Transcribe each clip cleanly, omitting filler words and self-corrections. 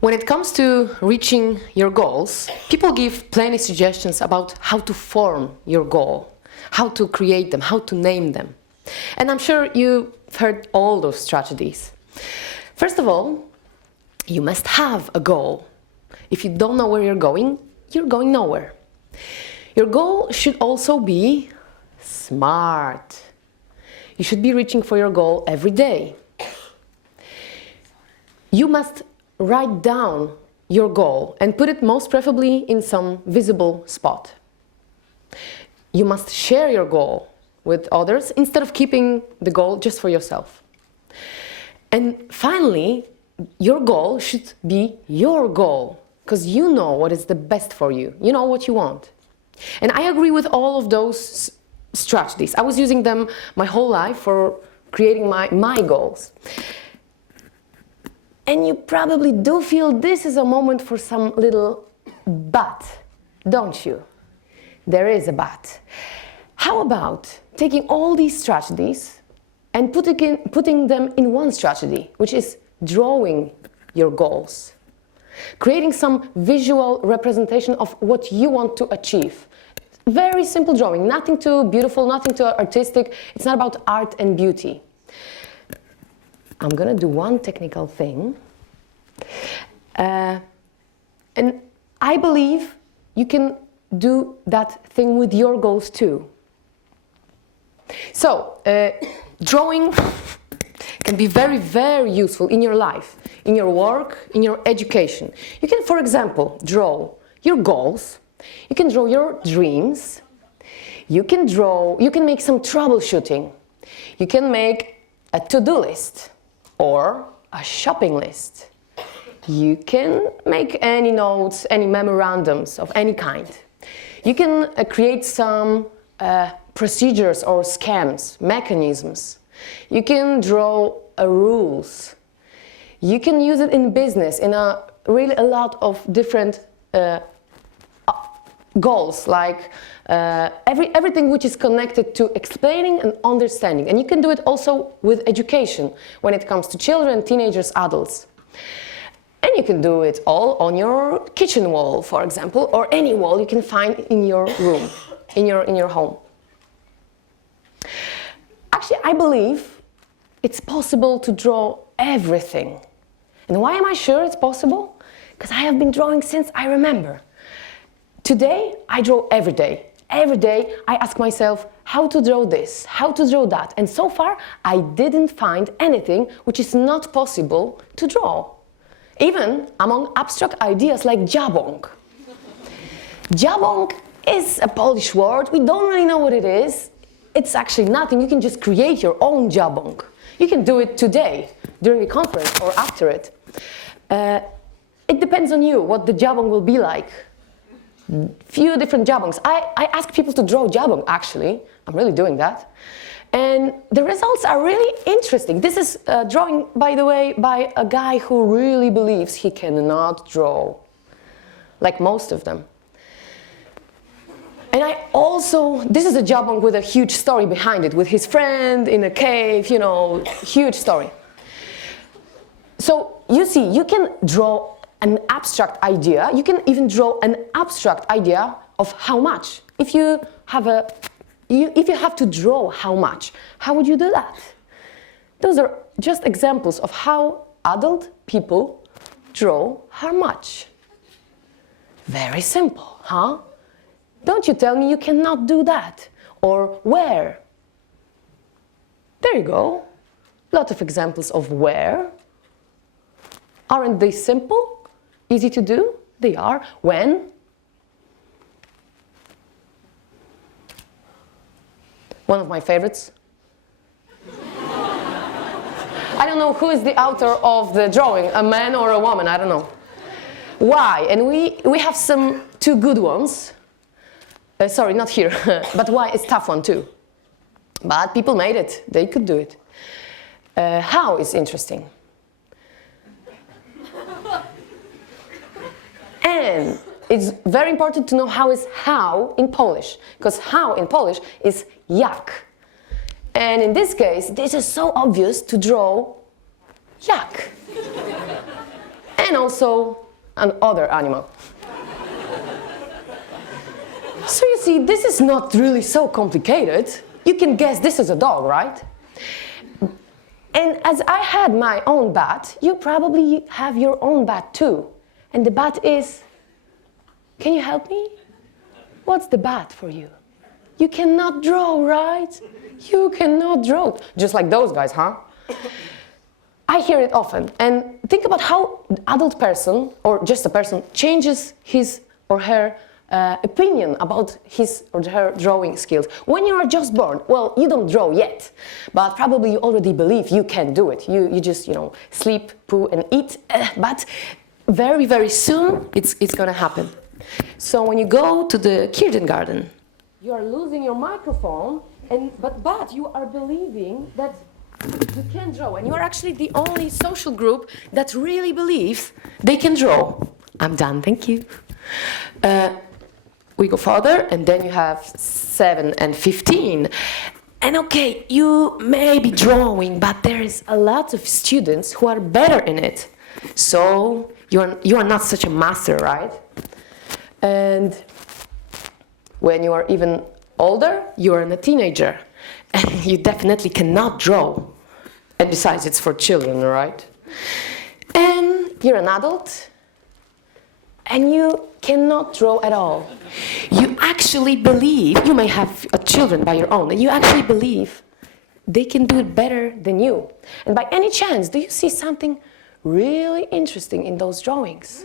When it comes to reaching your goals, people give plenty suggestions about how to form your goal, how to create them, how to name them. And I'm sure you've heard all those strategies. First of all, you must have a goal. If you don't know where you're going nowhere. Your goal should also be smart. You should be reaching for your goal every day. You must write down your goal and put it most preferably in some visible spot. You must share your goal with others instead of keeping the goal just for yourself. And finally, your goal should be your goal, because you know what is the best for you. You know what you want. And I agree with all of those strategies. I was using them my whole life for creating my goals. And you probably do feel this is a moment for some little but, don't you? There is a but. How about taking all these strategies and putting them in one strategy, which is drawing your goals. Creating some visual representation of what you want to achieve. Very simple drawing, nothing too beautiful, nothing too artistic. It's not about art and beauty. I'm gonna do one technical thing. And I believe you can do that thing with your goals too. So, drawing can be very, very useful in your life, in your work, in your education. You can, for example, draw your goals. You can draw your dreams. You can make some troubleshooting. You can make a to-do list or a shopping list. You can make any notes, any memorandums of any kind. You can create some procedures or schemes, mechanisms. You can draw rules. You can use it in business in really a lot of different goals, like everything which is connected to explaining and understanding. And you can do it also with education when it comes to children, teenagers, adults. And you can do it all on your kitchen wall, for example, or any wall you can find in your room, in your home. Actually, I believe it's possible to draw everything. And why am I sure it's possible? Because I have been drawing since I remember. Today, I draw every day. Every day, I ask myself how to draw this, how to draw that. And so far, I didn't find anything which is not possible to draw. Even among abstract ideas like jabong. Jabong is a Polish word. We don't really know what it is. It's actually nothing. You can just create your own jabong. You can do it today, during a conference or after it. It depends on you, what the jabong will be like. Few different jabongs. I ask people to draw jabong, actually. I'm really doing that. And the results are really interesting. This is a drawing, by the way, by a guy who really believes he cannot draw, like most of them. And this is a jabong with a huge story behind it, with his friend in a cave, you know, huge story. So, you see, you can draw an abstract idea. You can even draw an abstract idea of how much. If you have to draw how much, how would you do that? Those are just examples of how adult people draw how much. Very simple, huh? Don't you tell me you cannot do that. Or where. There you go. Lot of examples of where. Aren't they simple? Easy to do? They are. When? One of my favorites. I don't know who is the author of the drawing, a man or a woman, I don't know. Why? And we have some two good ones. Sorry, not here, but why is tough one too. But people made it, they could do it. How is interesting. And it's very important to know how is how in Polish, because how in Polish is jak. And in this case, this is so obvious to draw jak. and also an other animal. So you see, this is not really so complicated. You can guess this is a dog, right? And as I had my own bat, you probably have your own bat too. And the bat is, can you help me? What's the bat for you? You cannot draw, right? You cannot draw. Just like those guys, huh? I hear it often. And think about how an adult person, or just a person, changes his or her opinion about his or her drawing skills. When you are just born, well, you don't draw yet, but probably you already believe you can do it. You just, sleep, poo, and eat. But very, very soon, it's gonna happen. So when you go to the kindergarten, you are losing your microphone, but you are believing that you can draw, and you are actually the only social group that really believes they can draw. I'm done, thank you. We go further, and then you have 7 and 15. And okay, you may be drawing, but there is a lot of students who are better in it. So you are not such a master, right? And when you are even older, you are a teenager, and you definitely cannot draw. And besides, it's for children, right? And you're an adult, and you cannot draw at all. You actually believe, you may have children by your own, and you actually believe they can do it better than you. And by any chance, do you see something really interesting in those drawings?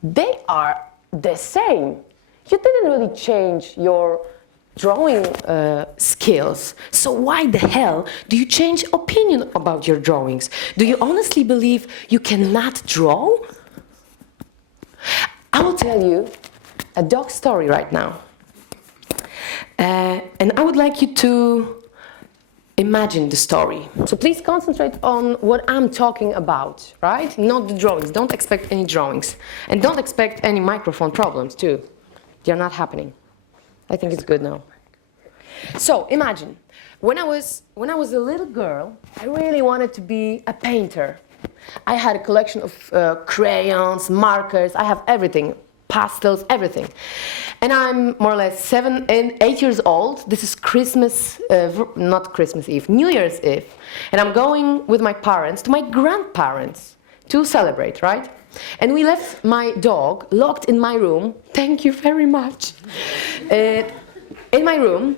They are the same. You didn't really change your drawing skills. So why the hell do you change opinion about your drawings? Do you honestly believe you cannot draw? I will tell you a dog story right now. And I would like you to imagine the story. So please concentrate on what I'm talking about, right? Not the drawings. Don't expect any drawings. And don't expect any microphone problems too. They're not happening. I think it's good now. So imagine, when I was a little girl, I really wanted to be a painter. I had a collection of crayons, markers, I have everything, pastels, everything. And I'm more or less 7 and 8 years old. This is Christmas, not Christmas Eve, New Year's Eve. And I'm going with my parents to my grandparents to celebrate, right? And we left my dog locked in my room, thank you very much, in my room,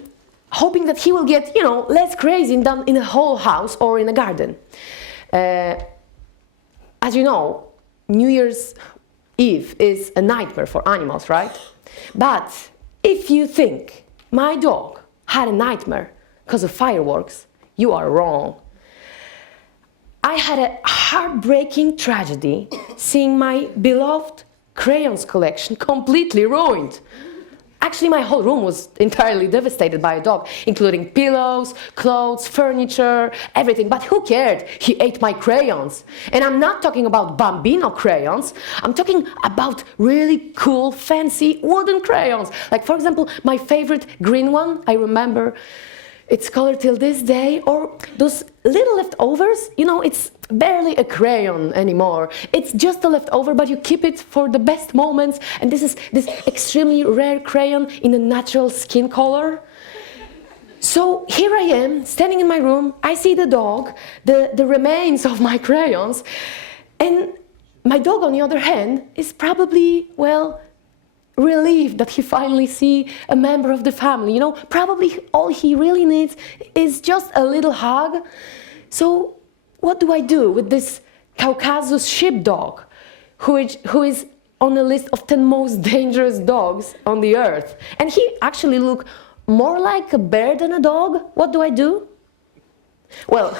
hoping that he will get, less crazy than in a whole house or in a garden. As you know, New Year's Eve is a nightmare for animals, right? But if you think my dog had a nightmare because of fireworks, you are wrong. I had a heartbreaking tragedy seeing my beloved crayons collection completely ruined. Actually, my whole room was entirely devastated by a dog, including pillows, clothes, furniture, everything. But who cared? He ate my crayons. And I'm not talking about Bambino crayons. I'm talking about really cool, fancy wooden crayons. Like, for example, my favorite green one, I remember its color till this day. Or those little leftovers, it's barely a crayon anymore. It's just a leftover, but you keep it for the best moments. And this is this extremely rare crayon in a natural skin color. So here I am, standing in my room. I see the dog, the remains of my crayons. And my dog, on the other hand, is probably, relieved that he finally see a member of the family. Probably all he really needs is just a little hug. So what do I do with this Caucasus sheepdog, who is on the list of 10 most dangerous dogs on the earth? And he actually looked more like a bear than a dog. What do I do? Well,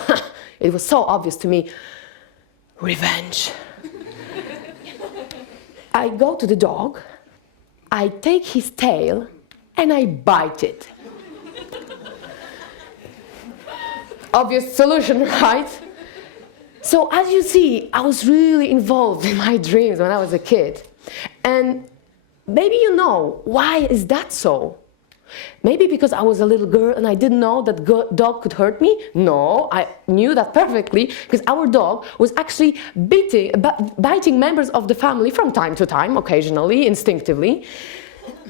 it was so obvious to me. Revenge. I go to the dog, I take his tail, and I bite it. Obvious solution, right? So as you see, I was really involved in my dreams when I was a kid. And maybe you know, why is that so? Maybe because I was a little girl and I didn't know that dog could hurt me? No, I knew that perfectly, because our dog was actually biting members of the family from time to time, occasionally, instinctively.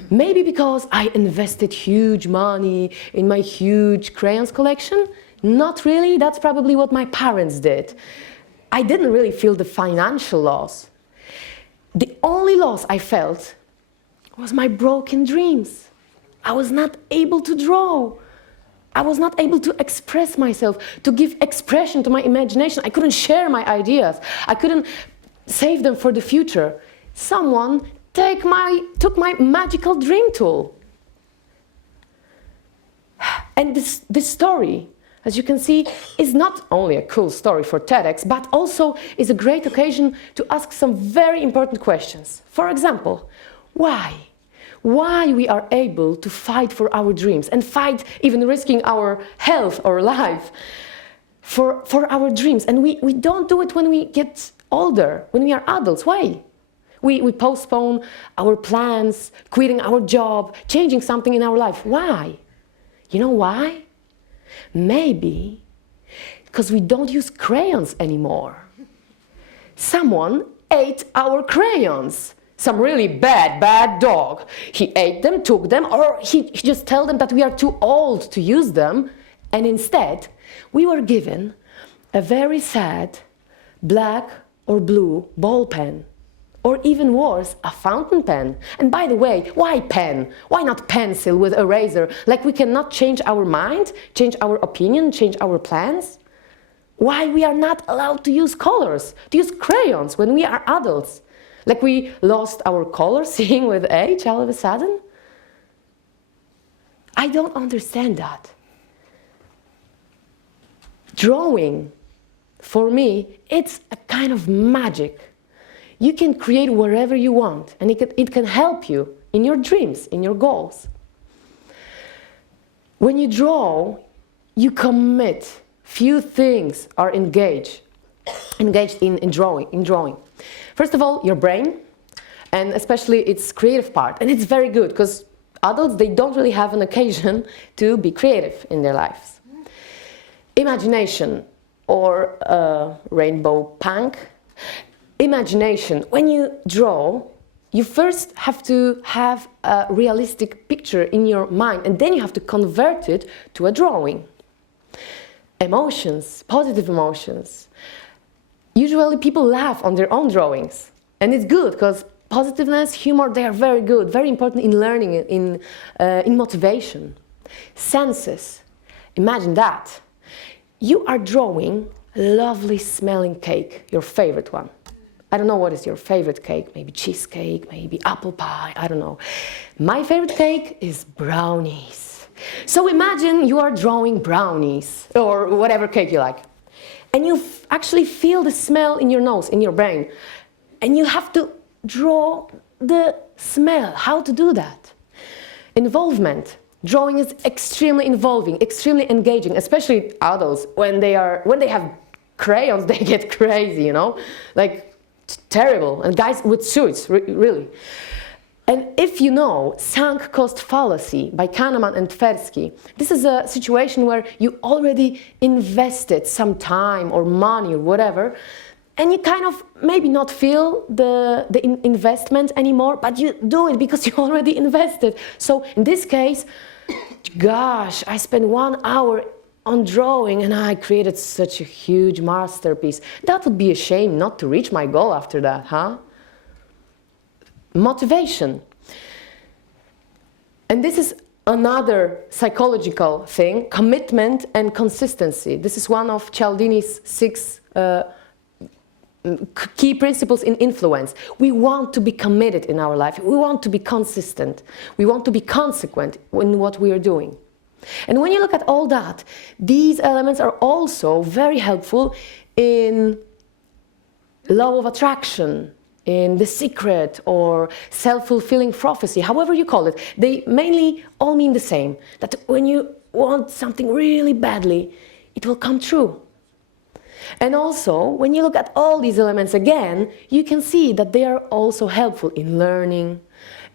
Maybe because I invested huge money in my huge crayons collection? Not really, that's probably what my parents did. I didn't really feel the financial loss. The only loss I felt was my broken dreams. I was not able to draw. I was not able to express myself, to give expression to my imagination. I couldn't share my ideas. I couldn't save them for the future. Someone took my magical dream tool. And this story, as you can see, is not only a cool story for TEDx, but also is a great occasion to ask some very important questions. For example, why? Why we are able to fight for our dreams and fight, even risking our health or life for our dreams. And we don't do it when we get older, when we are adults. Why? We postpone our plans, quitting our job, changing something in our life. Why? You know why? Maybe because we don't use crayons anymore. Someone ate our crayons. Some really bad dog. He ate them, took them, or he just told them that we are too old to use them. And instead, we were given a very sad black or blue ball pen. Or even worse, a fountain pen. And by the way, why pen? Why not pencil with eraser? Like we cannot change our mind, change our opinion, change our plans? Why we are not allowed to use colors, to use crayons when we are adults? Like we lost our color seeing with age all of a sudden? I don't understand that. Drawing, for me, it's a kind of magic. You can create wherever you want, and it can help you in your dreams, in your goals. When you draw, you commit. Few things are engaged in drawing. First of all, your brain, and especially its creative part. And it's very good, because adults, they don't really have an occasion to be creative in their lives. Imagination, or rainbow punk. Imagination. When you draw, you first have to have a realistic picture in your mind, and then you have to convert it to a drawing. Emotions, positive emotions. Usually people laugh on their own drawings, and it's good because positiveness, humor, they are very good, very important in learning, in motivation. Senses, imagine that. You are drawing a lovely smelling cake, your favorite one. I don't know what is your favorite cake, maybe cheesecake, maybe apple pie, I don't know. My favorite cake is brownies. So imagine you are drawing brownies, or whatever cake you like. And you actually feel the smell in your nose, in your brain. And you have to draw the smell. How to do that? Involvement. Drawing is extremely involving, extremely engaging, especially adults. When they have crayons, they get crazy, you know? Like, terrible. And guys with suits, really. And if you know sunk cost fallacy by Kahneman and Tversky, this is a situation where you already invested some time or money or whatever, and you kind of maybe not feel the investment anymore, but you do it because you already invested. So in this case, gosh, I spent 1 hour on drawing and I created such a huge masterpiece. That would be a shame not to reach my goal after that, huh? Motivation. And this is another psychological thing, commitment and consistency. This is one of Cialdini's 6 key principles in influence. We want to be committed in our life. We want to be consistent. We want to be consequent in what we are doing. And when you look at all that, these elements are also very helpful in law of attraction, in The Secret, or self-fulfilling prophecy, however you call it. They mainly all mean the same, that when you want something really badly, it will come true. And also, when you look at all these elements again, you can see that they are also helpful in learning,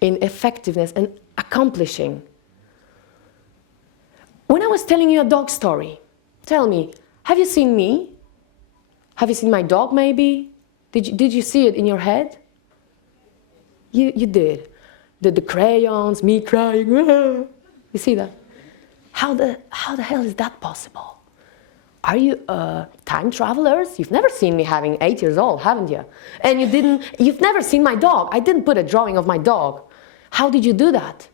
in effectiveness and accomplishing. When I was telling you a dog story, tell me, have you seen me? Have you seen my dog maybe? Did you see it in your head? You did. The crayons, me crying. You see that? How the hell is that possible? Are you time travelers? You've never seen me having 8 years old, haven't you? And you've never seen my dog. I didn't put a drawing of my dog. How did you do that?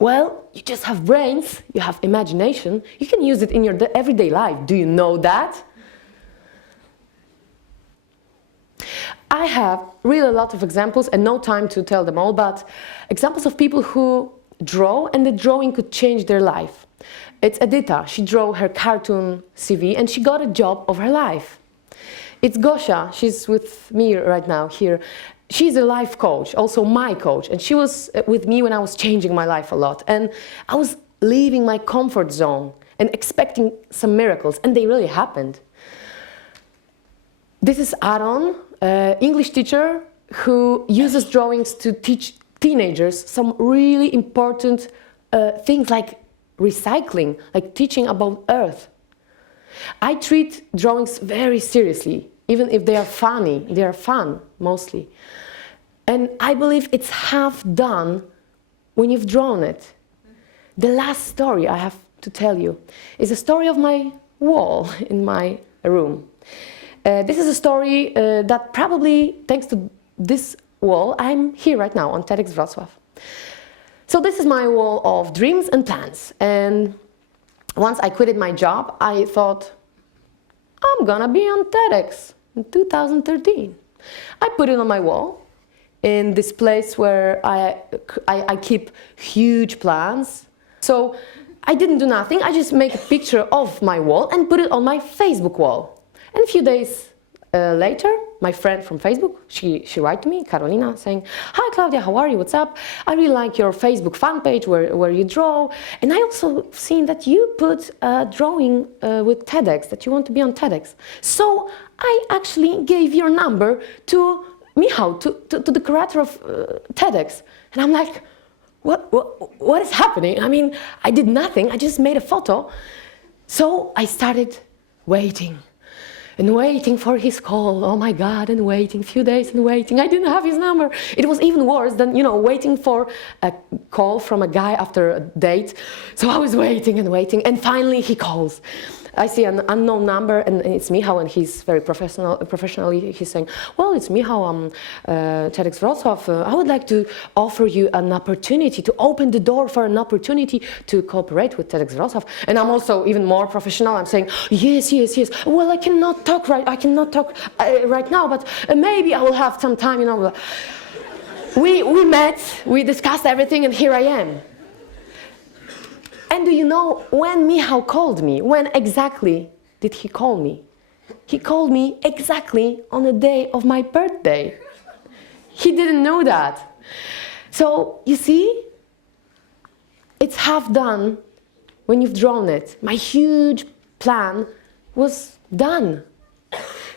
Well, you just have brains, you have imagination. You can use it in your everyday life. Do you know that? I have really a lot of examples and no time to tell them all, but examples of people who draw and the drawing could change their life. It's Edita. She drew her cartoon CV and she got a job of her life. It's Gosia. She's with me right now here. She's a life coach, also my coach, and she was with me when I was changing my life a lot. And I was leaving my comfort zone and expecting some miracles, and they really happened. This is Aaron, English teacher who uses drawings to teach teenagers some really important things like recycling, like teaching about Earth. I treat drawings very seriously, even if they are funny. They are fun, mostly. And I believe it's half done when you've drawn it. The last story I have to tell you is a story of my wall in my room. This is a story that probably, thanks to this wall, I'm here right now on TEDxWroclaw. So this is my wall of dreams and plans. And once I quitted my job, I thought, I'm gonna be on TEDx in 2013. I put it on my wall in this place where I keep huge plans. So I didn't do nothing, I just make a picture of my wall and put it on my Facebook wall. And a few days later, my friend from Facebook, she wrote to me, Carolina, saying, "Hi Claudia, how are you? What's up? I really like your Facebook fan page where you draw. And I also seen that you put a drawing with TEDx, that you want to be on TEDx. So I actually gave your number to Michał, to the curator of TEDx." And I'm like, what is happening? I mean, I did nothing, I just made a photo. So I started waiting. And waiting for his call, oh my God, and waiting, few days and waiting. I didn't have his number. It was even worse than, you know, waiting for a call from a guy after a date. So I was waiting and waiting, and finally he calls. I see an unknown number, and it's Michał, and he's very professionally, he's saying, "Well, it's Michał, TEDxWroclaw. I would like to offer you an opportunity, to open the door for an opportunity to cooperate with TEDxWroclaw." And I'm also even more professional. I'm saying, yes. Well, I cannot talk right now, but maybe I will have some time, you know. We met, we discussed everything, and here I am. And do you know when Michał called me? When exactly did he call me? He called me exactly on the day of my birthday. He didn't know that. So, you see, it's half done when you've drawn it. My huge plan was done.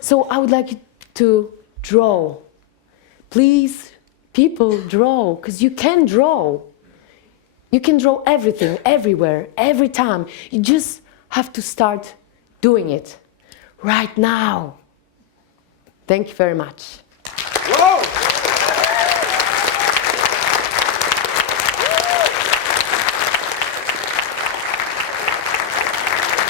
So I would like you to draw. Please, people, draw, because you can draw. You can draw everything, everywhere, every time. You just have to start doing it right now. Thank you very much. Whoa!